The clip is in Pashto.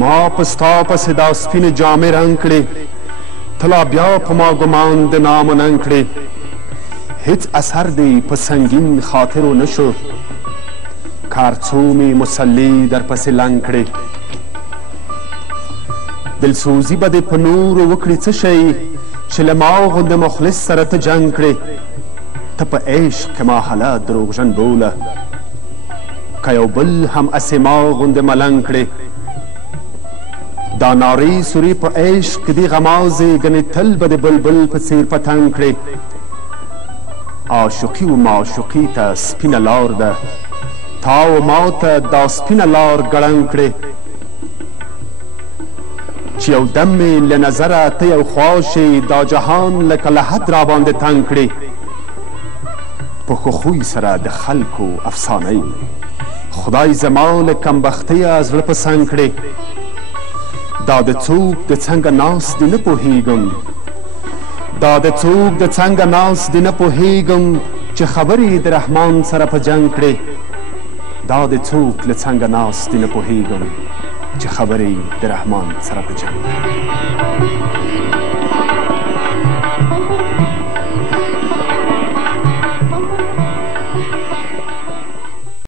ما پستا پس دا سپین جامې رنګ کړې ته لا بیا په ما ګمان د نام و ننګ کړې هیڅ اثر دی په سنګین خاطرو نشو کارڅومې مسلي در پسې لنګ کړې دلسوزي به دې په نورو وکړي څه شی چې له ما غوندې مخلص سره ته جنګ کړې ته په عشق کې ما هله دروغجن بوله که یو بل هم اسې ما غوندې ملنګ کړې دا ناری سوری په عشق کې دي غمازې ګنې تل به د بلبل په څېر پتنګ کړې عاشقي و معشوقي ته سپینه لار ده تا و ما ته دا سپینه لار ګړنګ کړې چې یو دم مې له نظره ته یو خوا شې دا جهان لکه له حد راباندې تنګ کړې په ښه خوی سره د خلکو افسانه یې خدای زما له کمبختیه زړه په څنګ کړې دا د څوک د څنګه ناست دی نه پوهېږم دا د څوک د څنګه ناست دی نه پوهېږم چې خبرې د رحمان سره په جنګ کړې دا د څوک له څنګه ناست دی نه پوهېږم چې خبرې د رحمان سره په جنګ کړې